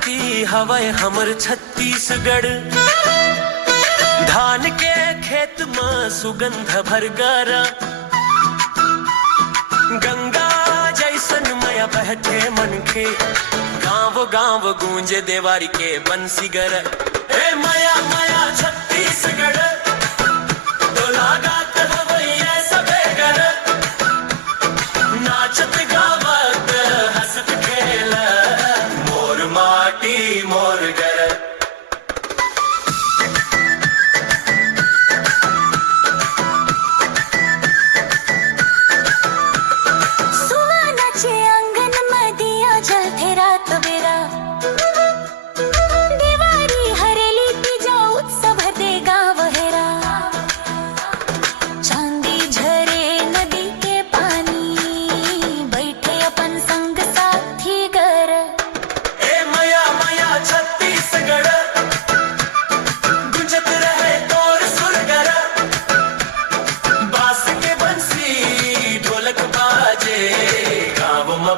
बहती हवाएं हमर छत्तीसगढ़। धान के खेत में सुगंध भर गरा, गंगा जैसन मया बहते मनखे। गाँव गाँव गूंजे देवारी के बंसी गर। ए मया मया छत्तीसगढ़, डोला गात हवैया सबे गर। नाचत गावत हंसत खेल, मोर माटी मोर गर।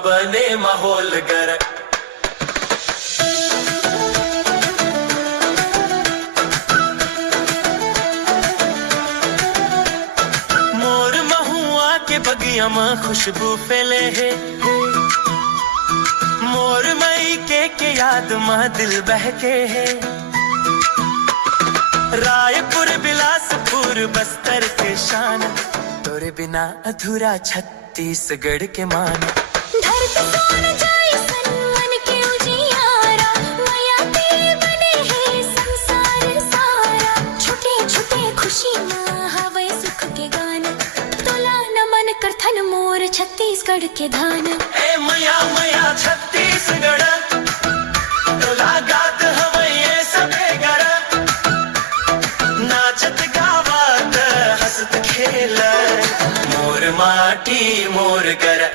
बने माहौल गर। मोर महुआ के बगिया में खुशबू फैले है। मोर मई के याद में दिल बहके है। रायपुर बिलासपुर बस्तर के शान, तोरे बिना अधूरा छत्तीसगढ़ के मान। मोर छत्तीसगढ़ के धान। ए मया मया छत्तीसगढ़, डोला गात हवैया सबे गर। नाचत गावत हंसत खेल, मोर माटी मोर गर।